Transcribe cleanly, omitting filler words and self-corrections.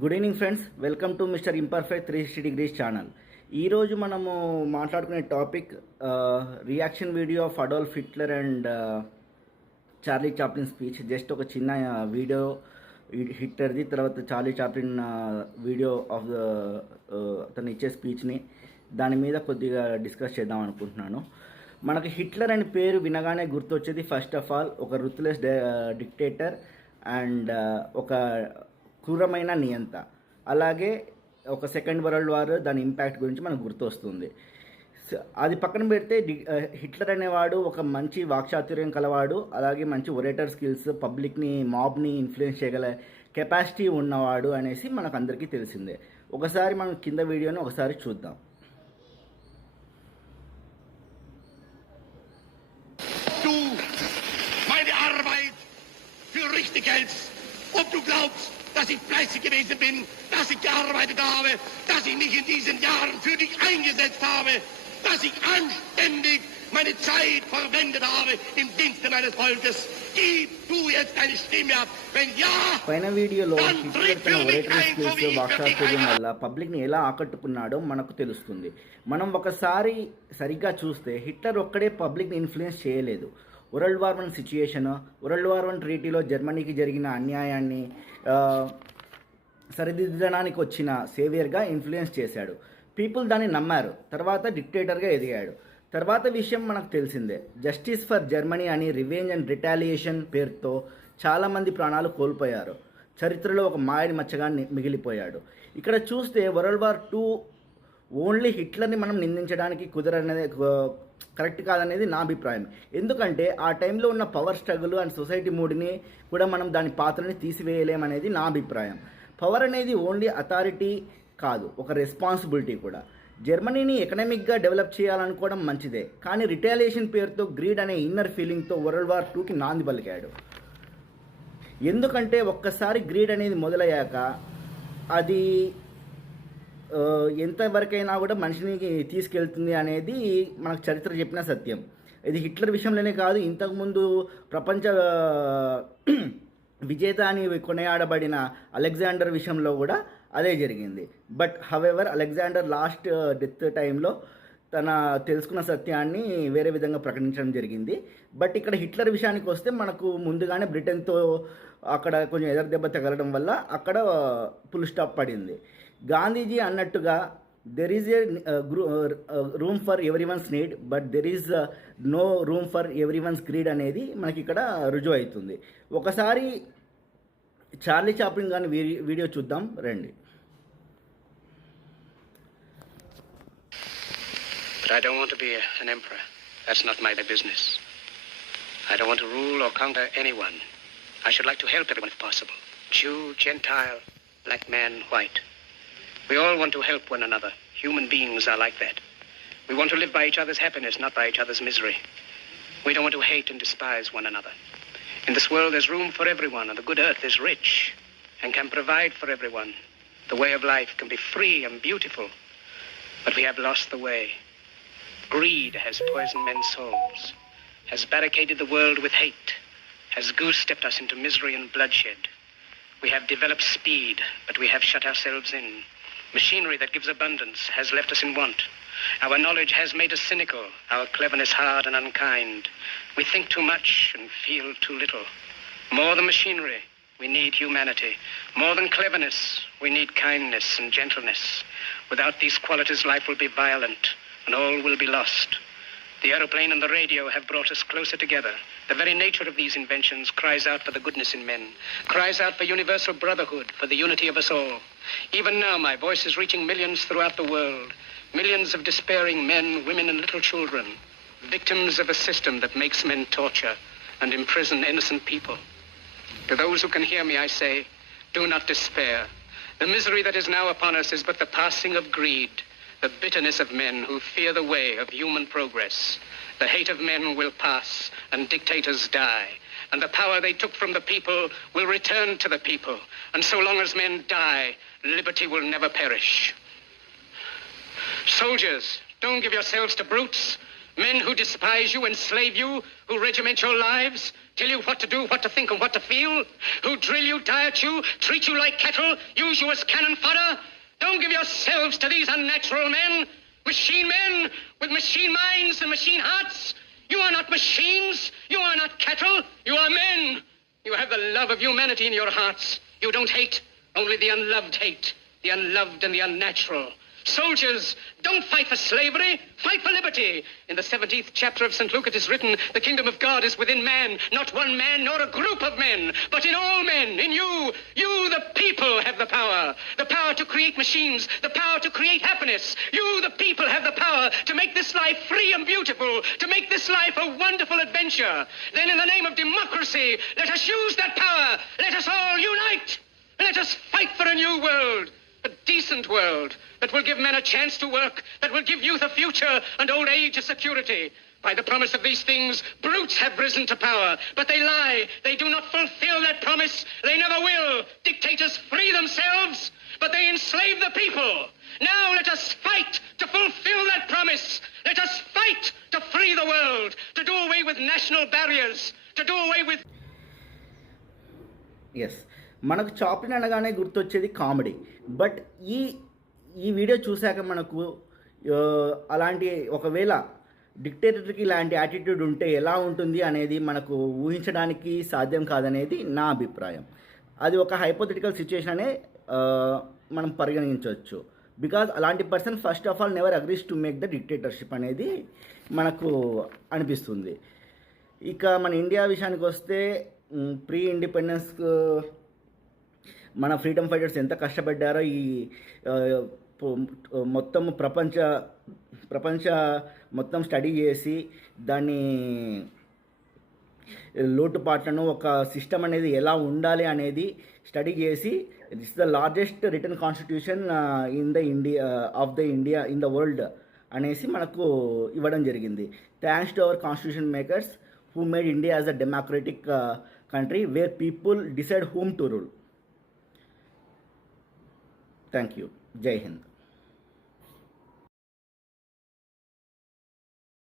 Good evening friends, welcome to mister imperfect 360 degrees channel. ఈరోజు మనము మాట్లాడుకునే topic reaction video of Adolf Hitler and Charlie Chaplin speech. Just ఒక చిన్న వీడియో హిట్లర్ది, తర్వాత చార్లీ చాప్లిన్ వీడియో ఆఫ్ అతను ఇచ్చే స్పీచ్ని దాని మీద కొద్దిగా డిస్కస్ చేద్దాం అనుకుంటున్నాను. మనకి హిట్లర్ అనే పేరు వినగానే గుర్తొచ్చేది ఫస్ట్ ఆఫ్ ఆల్ ఒక రుత్లెస్ డిక్టేటర్ అండ్ ఒక క్రూరమైన నియంత. అలాగే ఒక సెకండ్ వరల్డ్ వార్ దాని ఇంపాక్ట్ గురించి మనకు గుర్తొస్తుంది. అది పక్కన పెడితే హిట్లర్ అనేవాడు ఒక మంచి వాక్చాతుర్యం కలవాడు, అలాగే మంచి ఒరేటర్ స్కిల్స్, పబ్లిక్ని మాబ్ని ఇన్ఫ్లుయెన్స్ చేయగల కెపాసిటీ ఉన్నవాడు అనేసి మనకు అందరికీ తెలిసిందే. ఒకసారి మనం కింద వీడియోని ఒకసారి చూద్దాం. Du, meine Arbeit für richtig hältst, ob du glaubst, dass ich fleißig gewesen bin, dass ich gearbeitet habe, dass ich mich in diesen Jahren für dich eingesetzt habe, dass ich anständig meine Zeit verwendet habe im Dienste meines Volkes. Gib du jetzt deine Stimme ab. Wenn ja, పైన వీడియోలో హిట్లర్ తన oratory skills, వాక్చాతుర్యం వల్ల పబ్లిక్ని ఎలా ఆకట్టుకున్నాడో మనకు తెలుస్తుంది. మనం ఒకసారి సరిగ్గా చూస్తే హిట్లర్ ఒక్కడే పబ్లిక్ని ఇన్ఫ్లుయెన్స్ చేయలేదు. World war one situation, world war one ట్రీటీలో జర్మనీకి జరిగిన అన్యాయాన్ని సరిదిద్దడానికి వచ్చిన సేవియర్గా ఇన్ఫ్లుయెన్స్ చేశాడు. పీపుల్ దాన్ని నమ్మారు. తర్వాత డిక్టేటర్గా ఎదిగాడు. తర్వాత విషయం మనకు తెలిసిందే. జస్టిస్ ఫర్ జర్మనీ అని రివెంజ్ అండ్ రిటాలియేషన్ పేరుతో చాలామంది ప్రాణాలు కోల్పోయారు. చరిత్రలో ఒక మాయని మచ్చగా మిగిలిపోయాడు. ఇక్కడ చూస్తే వరల్డ్ వార్ 2 ఓన్లీ హిట్లర్ని మనం నిందించడానికి కుదరనేది కరెక్ట్ కాదనేది నా అభిప్రాయం. ఎందుకంటే ఆ టైంలో ఉన్న పవర్ స్ట్రగుల్ అండ్ సొసైటీ మూడ్ని కూడా మనం దాని పాత్రని తీసివేయలేమనేది నా అభిప్రాయం. పవర్ అనేది ఓన్లీ అథారిటీ కాదు, ఒక రెస్పాన్సిబిలిటీ కూడా. జర్మనీని ఎకనామిక్గా డెవలప్ చేయాలనుకోవడం మంచిదే, కానీ రిటాలియేషన్ పేరుతో గ్రీడ్ అనే ఇన్నర్ ఫీలింగ్తో వరల్డ్ వార్ 2కి నాంది పలికాడు. ఎందుకంటే ఒక్కసారి గ్రీడ్ అనేది మొదలయ్యాక అది ఎంతవరకైనా కూడా మనిషిని తీసుకెళ్తుంది అనేది మనకు చరిత్ర చెప్పిన సత్యం. ఇది హిట్లర్ విషయంలోనే కాదు, ఇంతకుముందు ప్రపంచ విజేత అని కొనియాడబడిన అలెగ్జాండర్ విషయంలో కూడా అదే జరిగింది. But however Alexander last death టైంలో తన తెలుసుకున్న సత్యాన్ని వేరే విధంగా ప్రకటించడం జరిగింది. బట్ ఇక్కడ హిట్లర్ విషయానికి వస్తే మనకు ముందుగానే బ్రిటన్తో అక్కడ కొంచెం ఎదురు దెబ్బ తగలడం వల్ల అక్కడ ఫుల్ స్టాప్ పడింది. గాంధీజీ అన్నట్టుగా there is a room for everyone's need, but there is no room for everyone's greed అనేది మనకి ఇక్కడ రుజువు అవుతుంది. ఒకసారి చార్లీ చాప్లిన్ గాని వీడియో చూద్దాం రండి. But I don't want to be an emperor. That's not my business. I don't want to rule or conquer anyone. I should like to help everyone if possible. Jew, Gentile, black man, white. We all want to help one another. Human beings are like that. We want to live by each other's happiness, not by each other's misery. We don't want to hate and despise one another. In this world there's room for everyone, and the good earth is rich and can provide for everyone. The way of life can be free and beautiful, but we have lost the way. Greed has poisoned men's souls, has barricaded the world with hate, has goose-stepped us into misery and bloodshed. We have developed speed, but we have shut ourselves in. Machinery that gives abundance has left us in want. Our knowledge has made us cynical, our cleverness hard and unkind. We think too much and feel too little. More than machinery, we need humanity. More than cleverness, we need kindness and gentleness. Without these qualities, life will be violent and all will be lost. The aeroplane and the radio have brought us closer together. The very nature of these inventions cries out for the goodness in men, cries out for universal brotherhood, for the unity of us all. Even now, my voice is reaching millions throughout the world, millions of despairing men, women, and little children, victims of a system that makes men torture and imprison innocent people. To those who can hear me, I say, do not despair. The misery that is now upon us is but the passing of greed, the bitterness of men who fear the way of human progress. The hate of men will pass and dictators die, and the power they took from the people will return to the people. And so long as men die, liberty will never perish. Soldiers, don't give yourselves to brutes, men who despise you, enslave you, who regiment your lives. tell you what to do, what to think, and what to feel, who drill you, diet you, treat you like cattle, use you as cannon fodder. Don't give yourselves to these unnatural men with machine minds and machine hearts. You are not machines. You are not cattle. You are men. You have the love of humanity in your hearts. You don't hate. Only the unloved hate. The unloved and the unnatural. Soldiers, don't fight for slavery, fight for liberty. In the 17th chapter of St. Luke it is written, the kingdom of God is within man, not one man nor a group of men, but in all men, in you. You, the people, have the power to create machines, the power to create happiness. You, the people, have the power to make this life free and beautiful, to make this life a wonderful adventure. Then in the name of democracy, let us use that power. Let us all unite. Let us fight for a new world. A decent world that will give men a chance to work, that will give youth a future and old age a security. By the promise of these things, brutes have risen to power, but they lie. They do not fulfill that promise. They never will. Dictators free themselves, but they enslave the people. Now let us fight to fulfill that promise. Let us fight to free the world, to do away with national barriers, to do away with... yes, మనకు Chaplin అనగానే గుర్తొచ్చేది comedy. But ఈ వీడియో చూశాక మనకు అలాంటి ఒకవేళ డిక్టేటర్కి ఇలాంటి యాటిట్యూడ్ ఉంటే ఎలా ఉంటుంది అనేది మనకు ఊహించడానికి సాధ్యం కాదనేది నా అభిప్రాయం. అది ఒక హైపోథెటికల్ సిచ్యుయేషన్ అనే మనం పరిగణించవచ్చు. బికాజ్ అలాంటి person first of all never agrees to make the dictatorship అనేది మనకు అనిపిస్తుంది. ఇక మన ఇండియా విషయానికి వస్తే ప్రీ ఇండిపెండెన్స్ మన ఫ్రీడమ్ ఫైటర్స్ ఎంత కష్టపడ్డారో ఈ మొత్తం ప్రపంచ మొత్తం స్టడీ చేసి దాన్ని లోటుపాట్లను ఒక సిస్టమ్ అనేది ఎలా ఉండాలి అనేది స్టడీ చేసి it's the largest written constitution in the world అనేసి మనకు ఇవ్వడం జరిగింది. Thanks to our constitution makers who made India as a democratic country where people decide whom to rule. Thank you. Jai Hind.